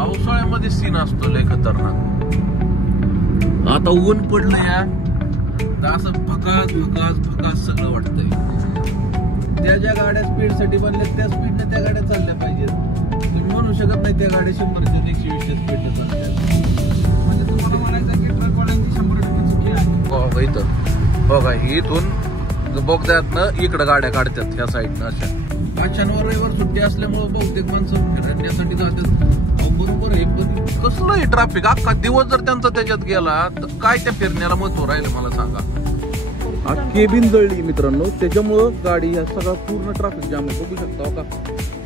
पावसाळ्यामध्ये सीन असतो लय खतरनाक. आता ऊन पडलं या तर असं भकास भकास भकास सगळं वाटतंय. त्या ज्या गाड्या स्पीड साठी बनल्या त्या स्पीडने त्या गाड्या चालल्या पाहिजेत. तुम्ही म्हणू शकत नाही त्या गाड्या 100 ते 120 स्पीडने चालतात. म्हणजे तुम्हाला म्हणायचं की ट्रकवाल्यांची 100% चुकी आहे. इथं बघा इथून बोगद्यातनं इकडं गाड्या काढतात ह्या साईडनं. अशा पाचशेवर रविवार सुट्टी असल्यामुळे बहुतेक माणसं फिरण्यासाठी जातात. बरोबर आहे, पण कसलं आहे ट्रॅफिक. अख्खा दिवस जर त्यांचा त्याच्यात गेला तर काय त्या फिरण्याला महत्व राहिलं मला सांगा. केबिन जळली मित्रांनो, त्याच्यामुळं गाडी ह्या सगळा पूर्ण ट्रॅफिक जाम आहे. बघू शकता का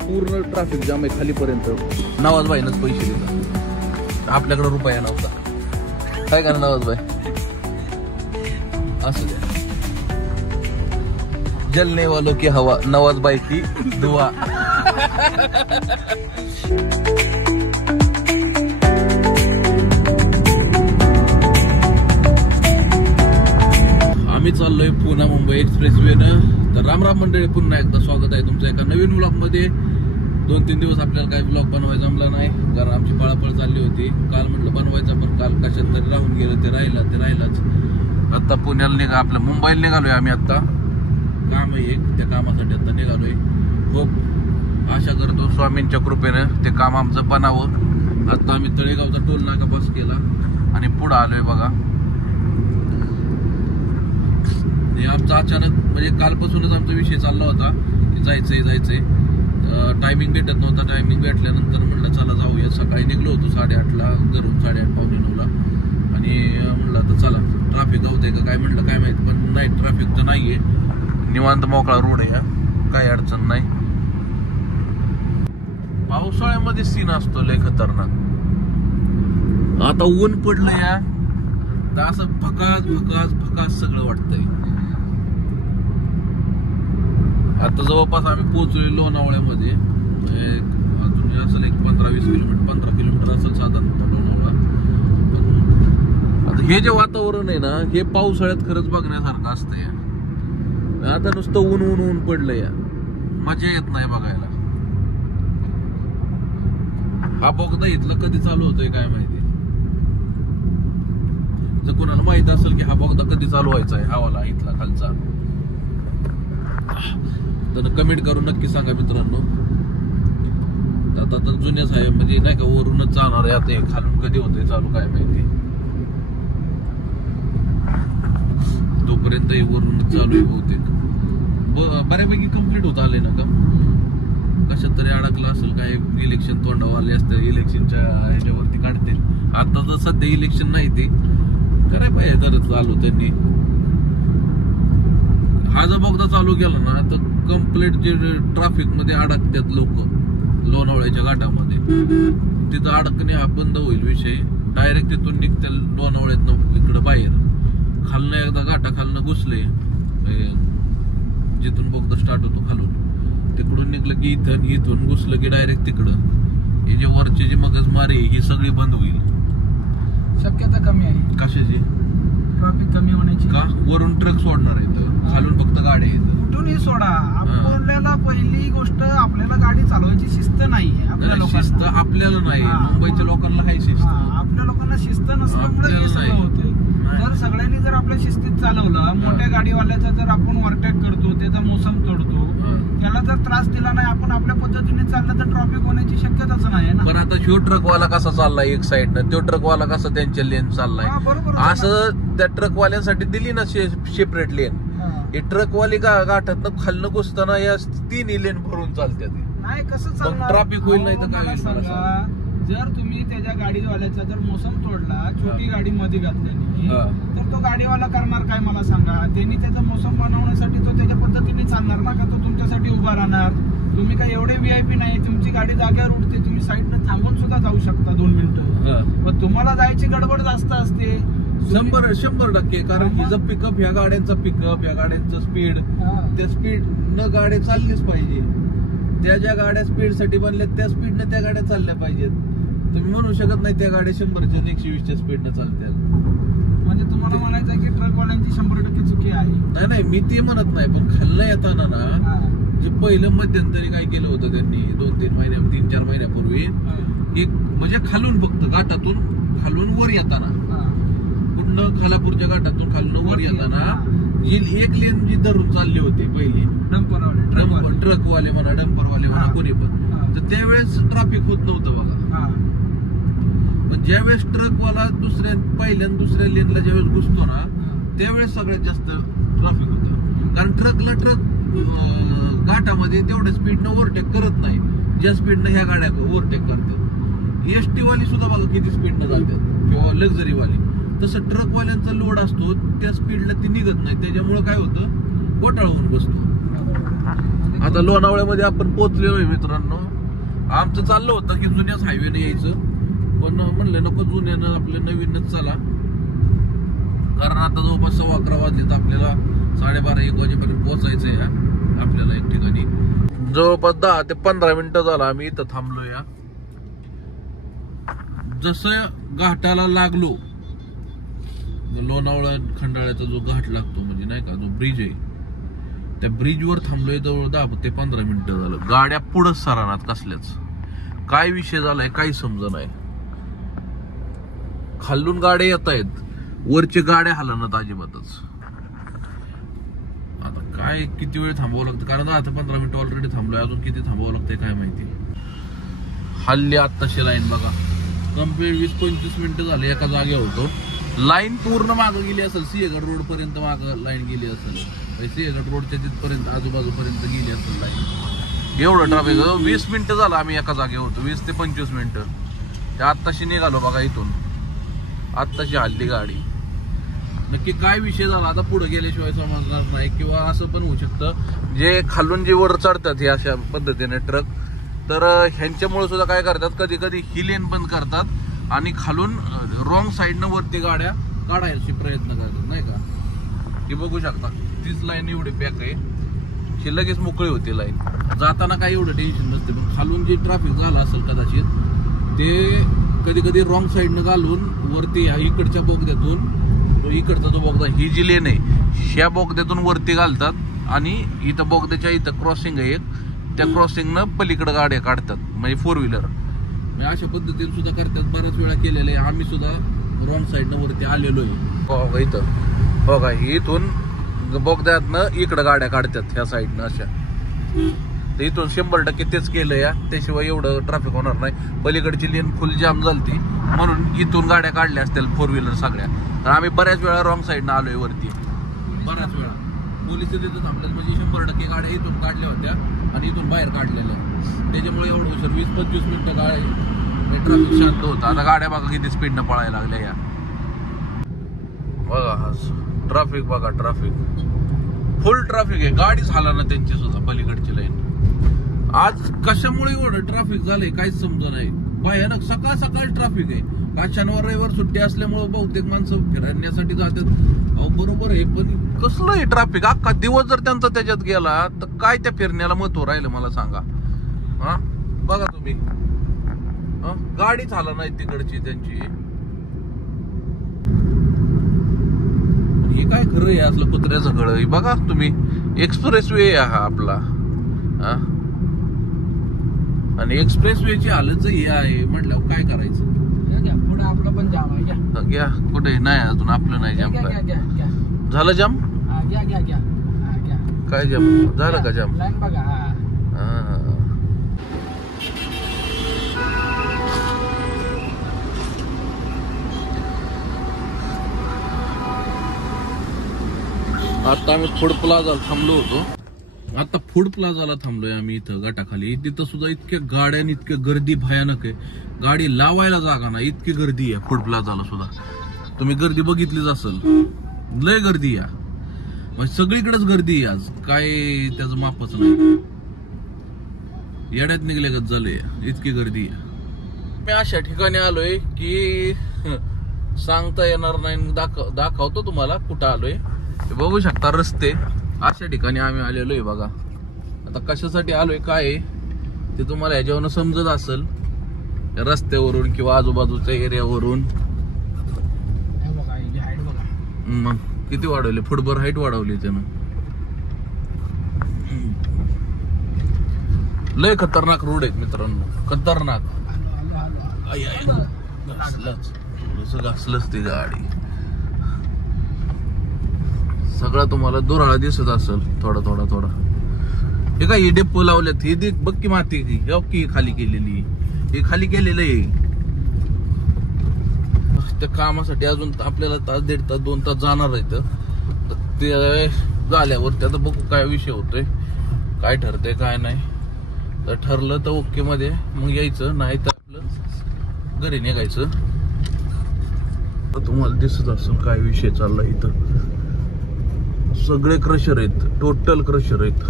पूर्ण ट्रॅफिक जाम आहे खालीपर्यंत. नवाजबाईनच पैसे देतात, आपल्याकडे रुपया नव्हता. काय करा नवाजबाई, असं द्या. जलने वालों की हवा, नवाजबाई की दुआ. आम्ही चाललोय पुणे मुंबई एक्सप्रेसवेनं. तर राम राम मंडळी, पुन्हा एकदा स्वागत आहे तुमचं एका नवीन व्लॉग मध्ये. 2-3 दिवस आपल्याला काही व्लॉग बनवायचा जमला नाही, कारण आमची पळापळ चालली होती. काल म्हटलं बनवायचा, पण काल कशात तरी राहून गेलं, ते राहिलाच. आता पुण्याला आपल्या मुंबईला निघालोय आम्ही. आता काम आहे एक, त्या कामासाठी आता निघालोय. खूप आशा करतो स्वामींच्या कृपेनं ते काम आमचं बनावं. आता आम्ही तळेगावचा टोल नाका पास केला आणि पुढे आलोय बघा. हे आमचा अचानक म्हणजे कालपासूनच आमचा विषय चालला होता की जायचंय. टायमिंग भेटत नव्हता. टायमिंग भेटल्यानंतर म्हणलं चला जाऊया. सकाळी निघलो होतो 8:30ला घरून, 8:30-8:45ला. आणि म्हणलं आता चला ट्रॅफिक होतंय का काय, म्हणलं काय माहिती, पण नाही ट्रॅफिक तर नाहीये. निवांत मोकळा रोड आहे, काही अडचण नाही. पावसाळ्यामध्ये सीन असतो लय खतरनाक. आता ऊन पडलं या तर असं भकास भकास भकास सगळं वाटतंय. आता जवळपास आम्ही पोहोचलोय लोणावळ्यामध्ये. अजून असेल एक 15-20 किलोमीटर, 15 किलोमीटर असेल साधारणतः लोणावळा. पण आता हे जे वातावरण आहे ना, हे पावसाळ्यात खरंच बघण्यासारखं असतंय. आता नुसतं ऊन पडलं या, मजा येत नाही बघायला. हा बोगदा इथला कधी चालू होतोय काय माहिती. जर कोणाला माहित असेल की हा बोगदा कधी चालू व्हायचा आहे हवाला इथला खालचा, तर कमेंट करून नक्की सांगा मित्रांनो. आता तर जुन्याच आहे, म्हणजे नाही का वरूनच जाणार आहे. आता खालून कधी होतंय चालू काय माहिती. तोपर्यंत वरूनच चालू आहे बहुतेक. बऱ्यापैकी कम्प्लीट होत आले ना का, कशात तरी अडकलं असेल काय. इलेक्शन तोंडावर आले असते, इलेक्शनच्या ह्याच्यावरती काढतील. आता तर सध्या इलेक्शन नाही, ते कराय पाहिजे तर चालू त्यांनी. हा जर बोगदा चालू केला ना तर कम्प्लीट जे ट्रॅफिक मध्ये अडकतात लोक लोणावळ्याच्या घाटामध्ये, तिथं अडकणे हा बंद होईल विषय. डायरेक्ट तिथून निघतील लोणावळ्यात इकडं बाहेर. खालनं एकदा घाटा खालनं घुसले, जिथून बोगदा स्टार्ट होतो खालून, तिकडून निघलं की इथून घुसलं की डायरेक्ट तिकडं. हे जे वरचे जे मगजमारी ही सगळी बंद होईल. शक्यता कमी आहे. कशाची? ट्रॅफिक कमी होण्याची. का? वरून ट्रक सोडणार आहे, खालून फक्त गाड्या आहेत. कुठूनही सोडा. आपल्याला पहिली गोष्ट, आपल्याला गाडी चालवायची शिस्त नाहीये. आपल्याला शिस्त आपल्याला नाही, मुंबईच्या लोकांना आहे शिस्त. आपल्या लोकांना शिस्त नसल्यामुळे हे सगळं होतंय. जर सगळ्यांनी जर आपल्या शिस्तीत चालवलं, मोठ्या गाडीवाल्याचा जर आपण ओव्हरटेक करतो, त्याचा मोसम तोडतो, त्याला जर त्रास दिला नाही, आपण आपल्या पद्धतीने चाललं तर ट्रॅफिक होण्याची शक्यताच नाही ना. पण आता ह्यो ट्रकवाला कसा चाललाय एक साईडनं, तो ट्रकवाला कसा त्यांच्या लेन चाललाय, असं त्या ट्रकवाल्यांसाठी दिली ना सेपरेट लेन. हे ट्रकवाली गाठातनं खालनं घुसताना या 3 लेन भरून चालते. नाही कसं चालणार, ट्रॅफिक होईल नाही तर काय होईल. जर तुम्ही त्याच्या गाडीवाल्याचा जर मोसम तोडला, छोटी गाडी मध्ये घातल्याने, तर तो गाडीवाला करणार काय मला सांगा. त्यांनी त्याचा मोसम बनवण्यासाठी तो त्याच्या पद्धतीने चालणार ना, का तो तुमच्यासाठी उभा राहणार. तुम्ही काय एवढे VIP नाही, तुमची गाडी जाग्यावर उठते, तुम्ही साईडनं थांबून सुद्धा जाऊ शकता 2 मिनिटं. पण तुम्हाला जायची गडबड जास्त असते 100%. कारण हिचं पिकअप, ह्या गाड्यांचा पिकअप, या गाड्यांचं स्पीड, त्या स्पीड न गाड्या चाललीच पाहिजे. त्या ज्या गाड्या स्पीड साठी बनल्या त्या स्पीडने त्या गाड्या चालल्या पाहिजेत. तुम्ही म्हणू शकत नाही त्या गाड्या 100 ते 120 स्पीडने चालतात. म्हणजे तुम्हाला म्हणायचं की ट्रकवाल्यांची 100% चुकी आहे. नाही मी ते म्हणत नाही, पण खाल्लं येताना ना जे पहिलं मध्यंतरी काय केलं होतं त्यांनी 2-3 महिन्या 3-4 महिन्यापूर्वी, एक म्हणजे खालून फक्त घाटातून खालून वर येताना कुठनं खालापूरच्या घाटातून खालून वर येताना जी एक लेन जी धरून चालली होती पहिली ट्रकवाले म्हणा डंपरवाले म्हणा कोणी पण, तर त्यावेळेस ट्रॅफिक होत नव्हतं बघा. पण ज्यावेळेस ट्रकवाला पहिल्या दुसऱ्या लेनला ज्यावेळेस घुसतो ना त्यावेळेस सगळ्यात जास्त ट्रॅफिक होतं. कारण ट्रक घाटामध्ये तेवढ्या स्पीडनं ओव्हरटेक करत नाही ज्या स्पीडनं ह्या गाड्या ओव्हरटेक करतात. एसटी वाली सुद्धा बघा किती स्पीडनं जातात किंवा लक्झरी वाली. तसं ट्रकवाल्यांचा लोड असतो त्या स्पीडला ती निघत नाही, त्याच्यामुळे काय होतं घोटाळा होऊन बसतो. आता लोणावळ्यामध्ये आपण पोहोचलेलो आहे मित्रांनो. आमचं चाललं होतं की जुन्याच हायवेने यायचं, पण म्हणलं नको जुन्यानं आपलं नवीनच चला. कारण आता जवळपास 11:15 वाजले तर आपल्याला 12:30-1 वाजेपर्यंत पोहोचायचं आहे आपल्याला एक ठिकाणी. जवळपास 10 ते 15 मिनिटं झाला आम्ही इथं थांबलो या. जसं घाटाला लागलो लोणावळा खंडाळ्याचा जो घाट लागतो म्हणजे नाही का जो ब्रिज आहे त्या ब्रिजवर थांबलोय जवळ 10 ते 15 मिनिटं झालं. गाड्या पुढंच सरानात कसल्याच. काय विषय झालाय काही समज नाही. खालून गाड्या येत आहेत वरचे गाड्या हलनात अजिबातच. आता काय किती वेळ थांबावं लागतं कारण 10 ते 15 मिनिटं ऑलरेडी थांबलोय. अजून किती थांबावं लागतंय काय माहिती. हल्ली आत्ताशी लाईन बघा कम्प्लीट 20-25 मिनिटं झाले एका जागेवर होतो. लाईन पूर्ण मागं गेली असेल सिंहगड रोड पर्यंत मागं लाईन गेली असेल. सिंहगड रोडच्या तिथपर्यंत आजूबाजूपर्यंत गेली असेल लाईन. एवढं ट्रॅफिक 20 मिनिटं झालं आम्ही एका जागेवर होतो 20 ते 25 मिनिटं. त्या आत्ताशी निघालो बघा इथून. आत्ताशी हल्ली गाडी. नक्की काय विषय झाला आता पुढे गेल्याशिवाय समजणार नाही. किंवा असं पण होऊ शकतं जे खालून जे वर चढतात हे अशा पद्धतीने ट्रक तर ह्यांच्यामुळे सुद्धा काय करतात कधी कधी ही लेन बंद करतात आणि खालून रॉंग साईडनं वरती गाड्या काढायचे प्रयत्न करतात नाही का. ही बघू शकता तीच लाईन एवढी पॅक आहे ही लगेच मोकळी होती लाईन. जाताना काही एवढं टेन्शन नसते पण खालून जे ट्रॅफिक झालं असेल कदाचित ते कधी कधी रॉंग साईडनं घालून वरती इकडच्या बोगद्यातून इकडचा जो बोगदा ही जी लेन आहे ह्या बोगद्यातून वरती घालतात आणि इथं बोगद्याच्या इथं क्रॉसिंग आहे एक त्या क्रॉसिंगनं पलीकडे गाड्या काढतात म्हणजे 4 व्हीलर. अशा पद्धतीने सुद्धा करतात. बऱ्याच वेळा केलेलं आहे आम्ही सुद्धा रॉंग साईडनं वरती आलेलो आहे. इथं बघा इथून बोगद्यातनं इकडं गाड्या काढतात ह्या साईडनं अशा. तर इथून 100% तेच केलं या त्याशिवाय एवढं ट्रॅफिक होणार नाही. पलीकडची लेन फुल जाम झालती म्हणून इथून गाड्या काढल्या असतील 4 व्हीलर सगळ्या. तर आम्ही बऱ्याच वेळा रॉंग साईडनं आलोय वरती. बऱ्याच वेळा पोलिस तिथं थांबल्यात म्हणजे 100% गाड्या इथून काढल्या होत्या आणि इथून बाहेर काढलेल्या. त्याच्यामुळे एवढं उशीर 20-25 मिनिटं गाडी ट्रॅफिक शांत होतं. आता गाड्या बघा किती स्पीडनं पळायला लागल्या या. बघा ट्रॅफिक बघा ट्रॅफिक फुल ट्रॅफिक आहे. गाडीच झाला ना त्यांची सुद्धा पलीकडची लाईन. आज कशामुळे एवढं ट्रॅफिक झालंय काहीच समज नाही. भयानक सकाळ सकाळ ट्रॅफिक आहे. का शनिवार रविवार सुट्टी असल्यामुळे बहुतेक माणसं फिरण्यासाठी जातात. बरोबर आहे पण कसलं आहे ट्रॅफिक. अख्खा दिवस जर त्यांचा त्याच्यात गेला तर काय त्या फिरण्याला महत्व राहिलं मला सांगा. हा बघा तुम्ही गाडी झाला नाही तिकडची त्यांची. हे काय खरं आहे असलं कुत्र्याचं गळ. बघा तुम्ही एक्सप्रेस वे आहे हा आपला आणि एक्सप्रेस वेची हालत हे आहे म्हटल्यावर काय करायचं. पुढे आपलं पण जाम आहे घ्या कुठे नाही अजून आपलं नाही जाम. झालं जाम काय जाम झालं का जाम. आता आम्ही फूड प्लाझाला थांबलो होतो. आता फूड प्लाझाला थांबलोय आम्ही इथं गटाखाली. तिथं सुद्धा इतक्या गाड्या इतक्या गर्दी भयानक आहे. गाडी लावायला जागा नाही इतकी गर्दी आहे फूड प्लाझाला सुद्धा. तुम्ही गर्दी बघितलीच असेल लय गर्दी आहे म्हणजे सगळीकडेच गर्दी आहे आज. काय त्याचं मापच नाही. येड्यात निघल्यागत झालंय इतकी गर्दी आहे. मी अशा ठिकाणी आलोय की सांगता येणार नाही. दाखवतो तुम्हाला कुठं आलोय. बघू शकता रस्ते अशा ठिकाणी आम्ही आलेलो आहे बघा. आता कशासाठी आलोय काय ते तुम्हाला ह्याच्यावरून समजत असेल रस्त्यावरून किंवा आजूबाजूच्या एरियावरून. मग किती वाढवले फुटभर हाईट वाढवली त्यानं. लय खतरनाक रोड आहेत मित्रांनो खतरनाक. घासलंच थोडस घासलंच ती गाडी. सगळा तुम्हाला दुराळा दिसत असेल थोडा थोडा थोडा. हे काय डेपो लावल्यात हे देख बघ की माती की खाली केलेली हे खाली केलेलं आहे. त्या कामासाठी अजून आपल्याला तास 1.5 तास 2 तास जाणार आहेत. ते झाल्यावर त्याचा बघू काय विषय होतोय काय ठरतंय काय नाही. तर ठरलं तर ओके मध्ये मग यायचं नाही तर आपलं घरी निघायचं. तुम्हाला दिसत असेल काय विषय चाललाय इथं. सगळे क्रशर आहेत टोटल क्रशर आहेत.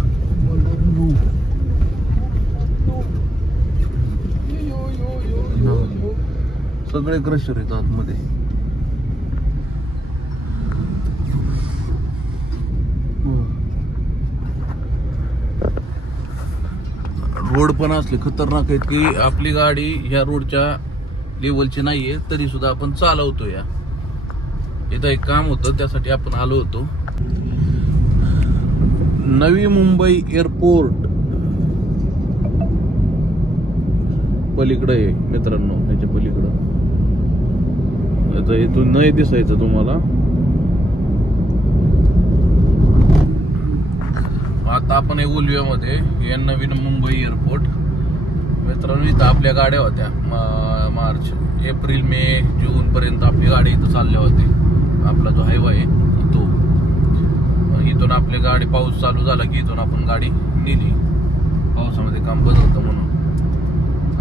सगळे क्रशर आहेत आतमध्ये. रोड पण असले खतरनाक आहेत की आपली गाडी ह्या रोडच्या लेवलची नाहीये तरी सुद्धा आपण चालवतो. या इथं एक काम होतं त्यासाठी आपण आलो होतो. नवी मुंबई एअरपोर्ट पलीकडे आहे मित्रांनो. ह्याच्या पलीकडं इथून नाही दिसायचं तुम्हाला. आता आपण ओलिव्यामध्ये हे नवीन मुंबई एअरपोर्ट. मित्रांनो इथं आपल्या गाड्या होत्या मार्च एप्रिल मे जून पर्यंत आपली गाडी इथं चालल्या होती. आपला जो हायवे आहे तो इथून आपली गाडी पाऊस चालू झाला की इथून आपण गाडी नेली. पावसामध्ये काम बदलतं म्हणून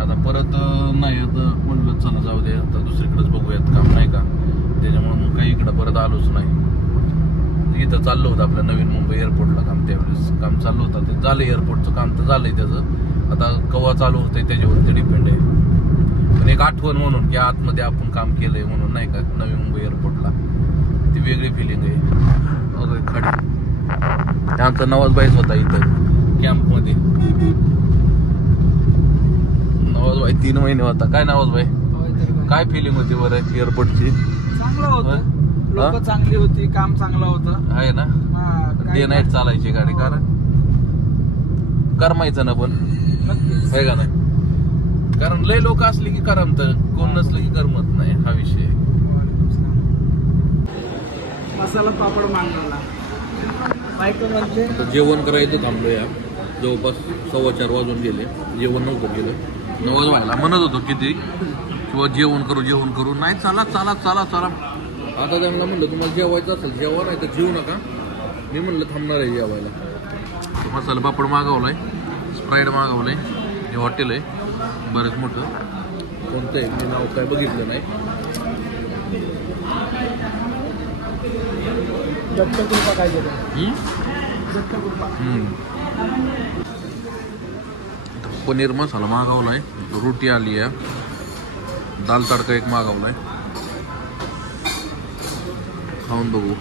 आता परत नाही. आता म्हणलं चला जाऊ दे आता दुसरीकडेच बघूयात काम नाही का. त्याच्यामुळे मग काही इकडं परत आलोच नाही. इथं चाललं होतं आपल्या नवीन मुंबई एअरपोर्टला काम. त्यावेळेस काम चालू होतं ते झालं एअरपोर्टचं काम तर झालंय त्याचं. आता कवा चालू होतंय त्याच्यावरती डिपेंड आहे. पण एक आठवण म्हणून की आतमध्ये आपण काम केलंय म्हणून नाही का नवी मुंबई एअरपोर्टला ती वेगळी फिलिंग आहे. खडी त्यांचा नवाजबाईच होता इथं कॅम्पमध्ये. नवाजबाई 3 महिने होता. काय नवाजबाई काय फिलिंग होती बरं एअरपोर्टची? चांगलं होतं. लोक चांगली होती काम चांगलं होतं आहे ना. डे नाईट चालायची गाडी कारण करमायचं ना पण आहे का नाही. कारण लय लोक असले की करमत कोण नसलं की करमत नाही हा विषय. मसाला पापड मागवला. जेवण करायचं थांबलो या जवळपास 4:15 वाजून गेले. जेवण नव्हतं गेलं. 9 व्हायला म्हणत होतो किती किंवा जेवण करू नाही चला चला चला चला. आता त्यांना म्हणलं तुम्हाला जेवायचं असेल जेवा नाही तर जेवू नका. मी म्हणलं थांबणार आहे जेवायला. मसाला पापड मागवलाय स्प्राईट मागवलंय. हे हॉटेल आहे बरंच मोठं. कोणतं आहे मी नाव काय बघितलं नाही. पनीर मसाला मागवलाय. रोटी आली आहे. दाल तडका एक मागवलाय. खाऊन बघू.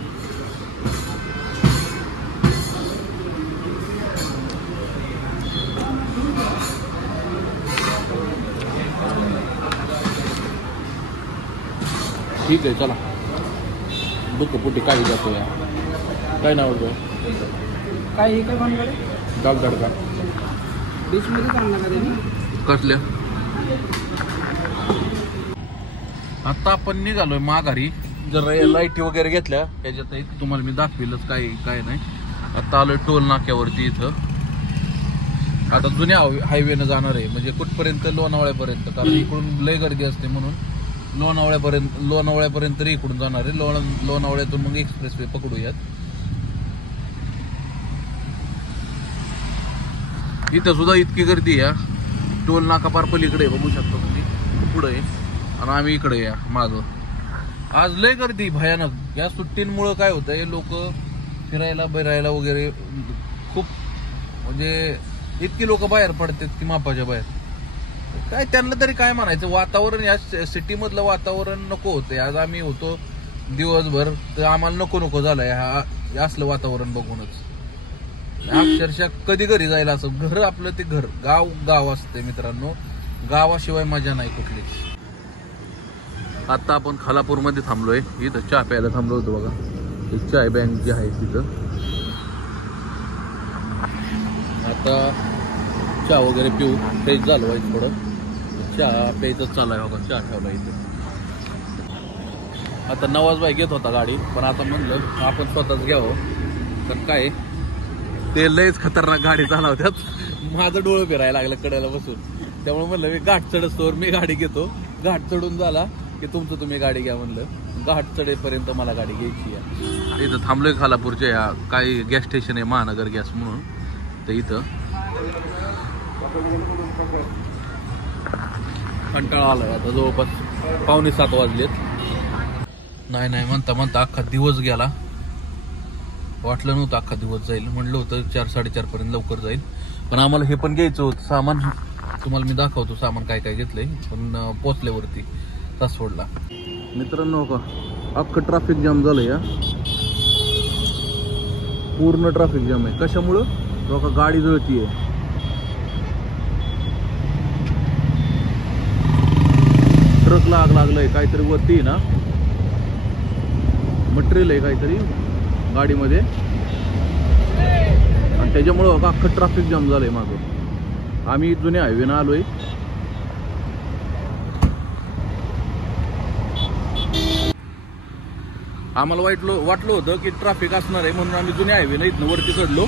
ठीक आहे चला. दुःखपुटी काही जातो या. काय नाव होतं काय काय बनवलं? दाल तडका डिशमध्ये चांगला का त्यांनी कसल्या. आता आपण निघालोय माघारी. जर लाईटी वगैरे घेतल्या त्याच्यात तुम्हाला मी दाखविलच काय काय नाही. आता आलोय टोल नाक्यावरती. इथं आता जुन्या हायवेनं जाणार आहे म्हणजे कुठपर्यंत लोणावळ्यापर्यंत. कारण इकडून लय गर्दी असते म्हणून लोणावळ्यापर्यंत इकडून जाणार आहे. लोणावळ्यातून मग एक्सप्रेसवे पकडूयात. इथं सुद्धा इतकी गर्दी आहे. टोल नाका पार पलीकडे बघू शकता तुम्ही पुढे आणि आम्ही इकडे या मागं. आज लय गर्दी भयानक. या सुट्टींमुळं काय होतंय लोक फिरायला बिरायला वगैरे खूप म्हणजे इतकी लोक बाहेर पडतात की मापाच्या बाहेर. काय त्यांना तरी काय म्हणायचं. वातावरण या सिटी मधलं वातावरण नको होते. आज आम्ही होतो दिवसभर तर आम्हाला नको झालंय हा असलं वातावरण बघूनच. अक्षरशः कधी घरी जायला असं. घर आपलं ते घर गाव असते मित्रांनो. गावाशिवाय मजा नाही कुठलीच. आता आपण खालापूर मध्ये थांबलोय. इथं चहा प्यायला थांबलो होतो बघा. चाय बँक जी आहे तिथं. आता चहा वगैरे पिऊ फ्रेश झालो आहे थोडं. चहा प्यायचं चालू आहे बघा, चहा ठेवला इथे. आता नवाजबाई घेत होता गाडी, पण आता म्हणलं आपण स्वतःच घ्यावं. तर काय ते लयच खतरनाक गाडी चालवतात. माझं डोळं फिरायला लागलं कड्याला बसून. त्यामुळे म्हणलं मी घाट चढस्तोवर मी गाडी घेतो, घाट चढून झाला की तुमचं तुम्ही गाडी घ्या म्हणलं. घाट चढेपर्यंत मला गाडी घ्यायची आहे. इथं थांबलोय खालापूरच्या या काही गॅस स्टेशन आहे महानगर गॅस म्हणून. तर इथं कंटाळा आलाय आता, जवळपास 6:45 वाजलेत. नाही म्हणता म्हणता अख्खा दिवस गेला. वाटलं नव्हतं अख्खा दिवस जाईल, म्हणलं होतं 4-4:30 पर्यंत लवकर जाईल. पण आम्हाला हे पण घ्यायचं होतं सामान. तुम्हाला मी दाखवतो सामान काय काय घेतलंय. पण पोचल्यावरती सासवडला मित्रांनो का अख्खं ट्रॅफिक जाम झालं या, पूर्ण ट्रॅफिक जाम आहे. कशामुळं? का गाडी जळतीये. ट्रकला आग लागलंय काहीतरी वरती ना, मटेरियल आहे काहीतरी गाडीमध्ये, आणि त्याच्यामुळं अख्खं ट्रॅफिक जाम झालंय मागं. आम्ही जुन्या हायवेनं आलोय. आम्हाला वाटलं होतं की ट्रॅफिक असणार आहे म्हणून आम्ही जुन्या हायवेनं इथनं वरती चढलो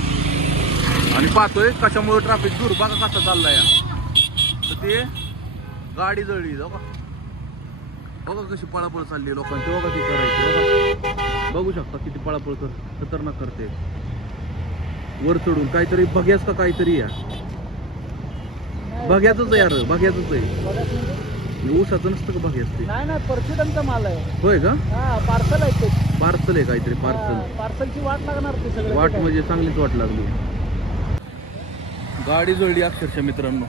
आणि पाहतोय कशामुळे ट्रॅफिक दूर बघा कसा चाललाय. तर ते गाडी जळली. बघा कशी पळापळ चालली लोकांची. बघा ती करायची. बघू शकता किती पळापळ खतरनाक करते. वर चढून काहीतरी बघ्यास का काहीतरी या बघ्याच आहे यार, बघ्याच आहे. ऊसाचं नसतं का बघ्यास ते? नाही परफ्युमचा माल आहे. होय का? पार्सल आहे. पार्सल आहे काहीतरी. पार्सलची वाट लागणार ते सगळं. वाट म्हणजे चांगलीच वाट लागली. गाडी जळली अक्षरशः मित्रांनो.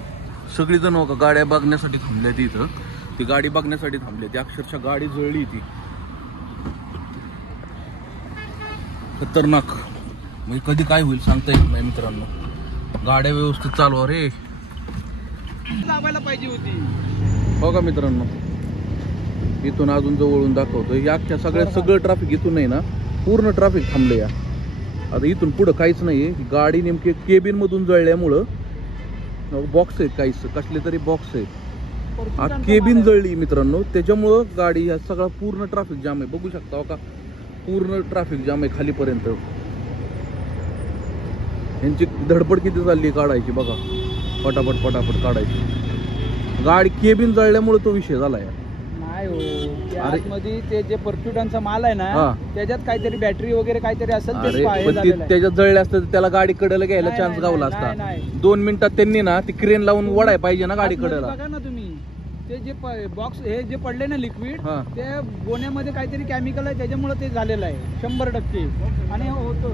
सगळी जण का गाड्या बघण्यासाठी थांबल्या तिथं. ती गाडी बघण्यासाठी थांबली ती, अक्षरशः गाडी जळली ती. खतरनाक. म्हणजे कधी काय होईल सांगता येत नाही मित्रांनो. गाड्या व्यवस्थित चालवा रे. लावायला पाहिजे होती. हो का मित्रांनो, इथून अजून जवळून दाखवतो. या अख्ख्या सगळं ट्रॅफिक इथून आहे ना, पूर्ण ट्रॅफिक थांबले या. आता इथून पुढं काहीच नाहीये. गाडी नेमकी केबिन मधून जळल्यामुळं बॉक्स आहेत, काहीच कसले तरी बॉक्स आहेत. केबिन जळली मित्रांनो, त्याच्यामुळं गाडी हा सगळा पूर्ण ट्रॅफिक जाम आहे. बघू शकता का पूर्ण ट्रॅफिक जाम आहे खालीपर्यंत. यांची धडपड किती चालली काढायची बघा, पटापट काढायची. गाडी केबिन जळल्यामुळे तो विषय झाला यार. नाही हो, आतमध्ये ते जे परफ्युमचा माल आहे ना, त्याच्यात काहीतरी बॅटरी वगैरे काहीतरी असेल. त्याच्यात जळले असतं तर त्याला गाडी कडेला घ्यायला चान्स गावला असता. 2 मिनिटात त्यांनी ना ती क्रेन लावून वडाय पाहिजे ना गाडी कडेला. बघा ना तुम्ही, ते जे बॉक्स हे जे पडले ना लिक्विड, ते गोण्यामध्ये काहीतरी केमिकल आहे, त्याच्यामुळे ते झालेलं आहे 100%. आणि होतो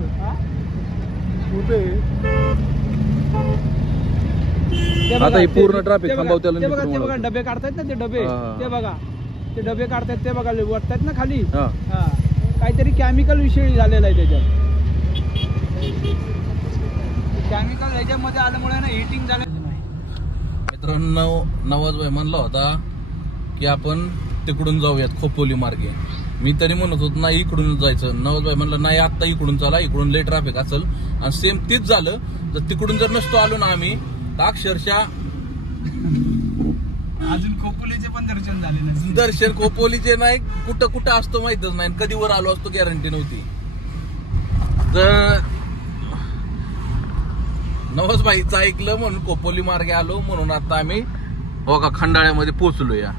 आता ही पूर्ण ट्रॅफिक थांबवत्याला. ते बघा डबे काढतायत ना, ते डबे ते बघा, ते डबे काढतायत ते बघा, वरतायत ना खाली. काहीतरी केमिकल विषयी झालेला आहे त्याच्यात. केमिकल याच्यामध्ये आल्यामुळे ना हिटिंग झालं. मित्रांनो, नवाजबाई म्हणला होता की आपण तिकडून जाऊयात खोपोली मार्गे. मी तरी म्हणत होतो नाही इकडून जायचं. नवाजबाई म्हणलं नाही आता इकडून चला, इकडून लय ट्रॅफिक असेल. आणि सेम तीच झालं. जर तिकडून जर नसतो आलो ना आम्ही, अक्षरशः अजून खोपोलीचे पण दर्शन झाले नाही. दर्शन खोपोलीचे नाही, कुठं असतो माहितच नाही. कधी वर आलो असतो गॅरंटी नव्हती. तर नवसबाईचं ऐकलं म्हणून खोपोली मार्गे आलो. म्हणून आता आम्ही बघा खंडाळ्यामध्ये पोहोचलो या.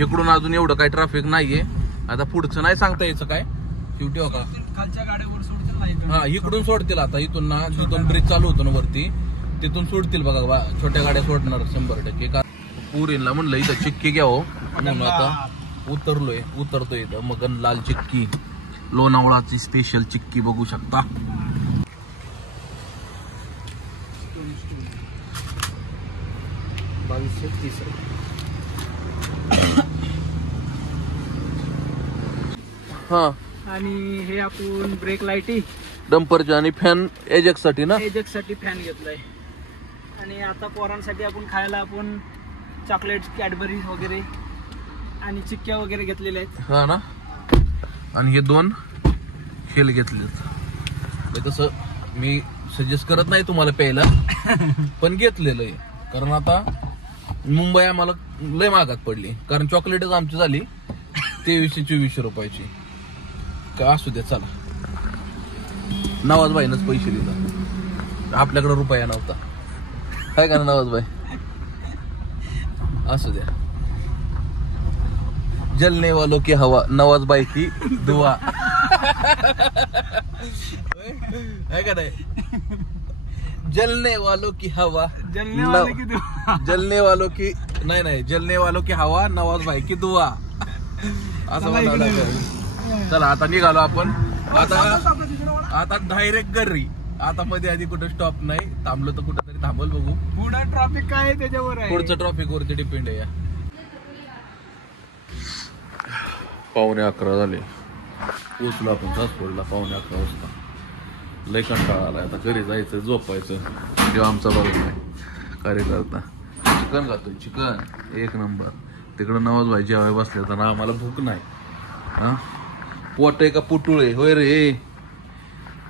इकडून अजून एवढं काही ट्रॅफिक नाहीये. आता पुढचं नाही सांगता यायचं काय. शेवटी हो का खालच्या गाड्यावर सोडतील. हा इकडून सोडतील. आता इथून ना जिथून ब्रिज चालू होतो ना वरती, तिथून सोडतील बघा. छोट्या गाड्या सोडणार 100%. पुरीला म्हणलं इथं चिक्की घ्यावं म्हणून आता उतरतोय इथं. मग लाल चिक्की, लोणावळाची स्पेशल चिक्की बघू शकता. हा, आणि हे आपण ब्रेक लाईटी, डंपरच्या आणि फॅन एजेक्स साठी ना, एजेक्स साठी फॅन घेतलाय. आणि आता पोरांसाठी आपण खायला आपण चॉकलेट, कॅडबरी वगैरे आणि चिक्क्या वगैरे घेतलेल्या आहेत. हा ना. आणि हे 2 खेळ घेतलेत. तसं मी सजेस्ट करत नाही तुम्हाला प्यायला, पण घेतलेलं आहे. कारण आता मुंबई आम्हाला लय महागात पडली, कारण चॉकलेटच आमची झाली 2300-2400 रुपयाची. का असू द्या, चला. नवाजबाईनच पैसे दिला, आपल्याकडे रुपया नव्हता. काय का नवाजबाई, असू द्या. जलने वालों की हवा, नवाजबाई की दुआ. है का नाही? जलने वालों की हवा, जलने वाले की दुआ. जलने वालों की नाही, जलने वालों की हवा, नवाजबाई की दुआ. असं म्हणावं लागेल. चला आता निघालो आपण. आता डायरेक्ट घरी. आता मध्ये आधी कुठं स्टॉप नाही, थांबलो तर कुठं तरी थांबल, बघू पुढे ट्रॉफिक काय आहे त्याच्यावर आहे. पुढचं ट्रॉफिक वरती डिपेंड आहे. 11:15 झाले, पोचलो आपण सासवडला 11:15 वाजता. लय कंटाळा आलाय, आता घरी जायचं, झोपायचं. जेव्हा आमचा बघत नाही कार्यकर्ता चिकन खातोय, चिकन एक नंबर. तिकडं नवाजबाई जेवाय बसले तर आम्हाला भूक नाही. हा, पोट आहे का पुटुळ आहे? होय रे.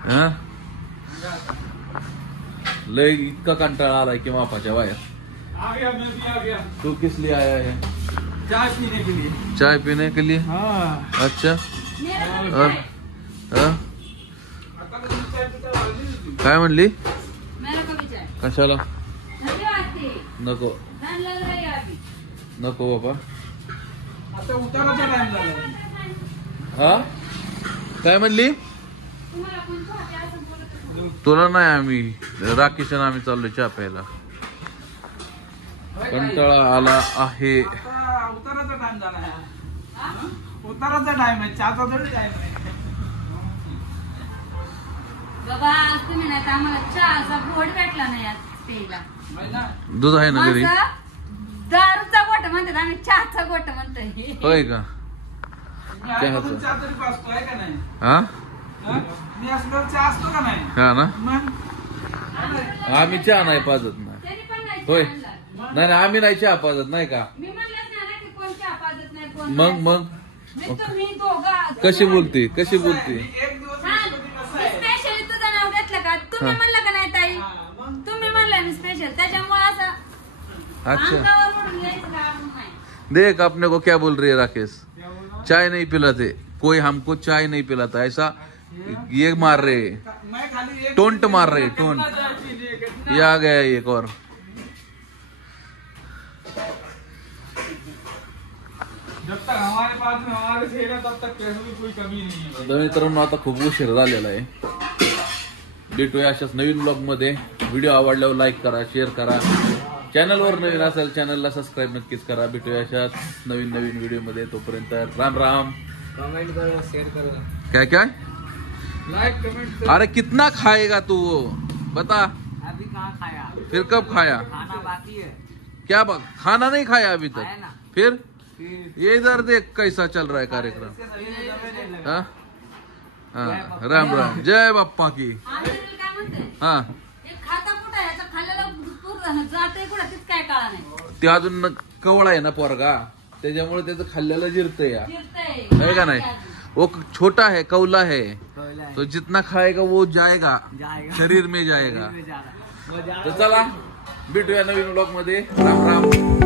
हा, लय इतका कंटाळा आलाय की मापाच्या बाहेर. आ गया. तू किस लिए आया है? चाय पीने के लिए. चाय पीने के लिए? हाँ. अच्छा. काय म्हणली? कशाला? नको नको बाबा. आता उताराचा टाइम झाला. हा, काय म्हणली? तुला नाही, आम्ही राकेश आणि आम्ही चाललोय चहा प्यायला. कंटाळा आला आहे. उताराचा टाइम झाला. उताराचा टाइम आहे, चहाचा थोडी टाइम आहे. बाबा आज तुम्ही नाही तर आम्हाला चहाचा बोट भेटला नाही आज प्यायला. दूध आहे ना घरी? दारूचा गोट म्हणतात, आम्ही चहाचा गोट म्हणतोय. होय का? चहा तरी पाचतो आहे का नाही? हा, मी असल्यावर चहा असतो का नाही? हा ना. मग आम्ही चहा नाही पाजत नाही. तरी पण नाही होय. चहा आणला. नाही आम्ही नाही चहा पाजत, नाही का? मी म्हणलंच नाही की कोण चहा पाजत नाही, कोण मग नाही. मग मी तुम्ही दोघं कशी बोलते, कशी बोलते? एक दिवस हा, मी स्पेशली तुझं नाव घेतलं का? तुम्ही म्हणलं का नाही ताई? तुम्ही म्हणलं मी स्पेशल, त्याच्यामुळे असं अच्छा, अंगावर उडून यायचं का आपण नाही. देख अपने को क्या बोल रही है राकेश. चाय नहीं पिलाते, कोई हमको चाय नहीं पिलाता, ऐसा ये मार रहे, मैं खाली एक टोंट मार रहे, टोंट. चाय पीजिए, कितना? ये आ गया एक और. जब तक हमारे पास में हमारे से है तब तक पैसों की कोई कमी नहीं है. तर मित्रांनो आता खूप उशीर झालेला आहे. भेटूया अशाच नवीन ब्लॉग मध्ये. व्हिडिओ आवडल्यावर लाईक करा, शेअर करा. चॅनलवर नवीन असेल चॅनलला सबस्क्राईब नक्कीच करा. भेटूया अशाच नवीन व्हिडिओ मध्ये. तोपर्यंत राम राम. कमेंट करो, शेयर करो, क्या क्या? Like comment. अरे कितना खाएगा तू वो बता. अभी कहाँ खाया? फिर कब खाया? खाना बाकी है. क्या खाना नहीं खाया अभी खाया तक? ना. फिर ये इधर देख कैसा चल रहा है कार्यक्रम. हाँ हाँ, राम राम, जय बाप्पा की. आम्ही काय म्हणते, हा, हे खाता कुठं आहे? याचं खाल्लेलं पूर्ण जाते कुठं तीच काय कळा नाही. ते अजून कवळा आहे ना पोरगा, त्याच्यामुळे त्याचं खाल्ल्याला जिरतंय या. जिरतंय. है का नाही? वो छोटा है, कौला है, तो जितना खाएगा वो जाएगा, शरीर में जाएगा. तर चला भेटूया नवीन ब्लॉग मध्ये. राम राम.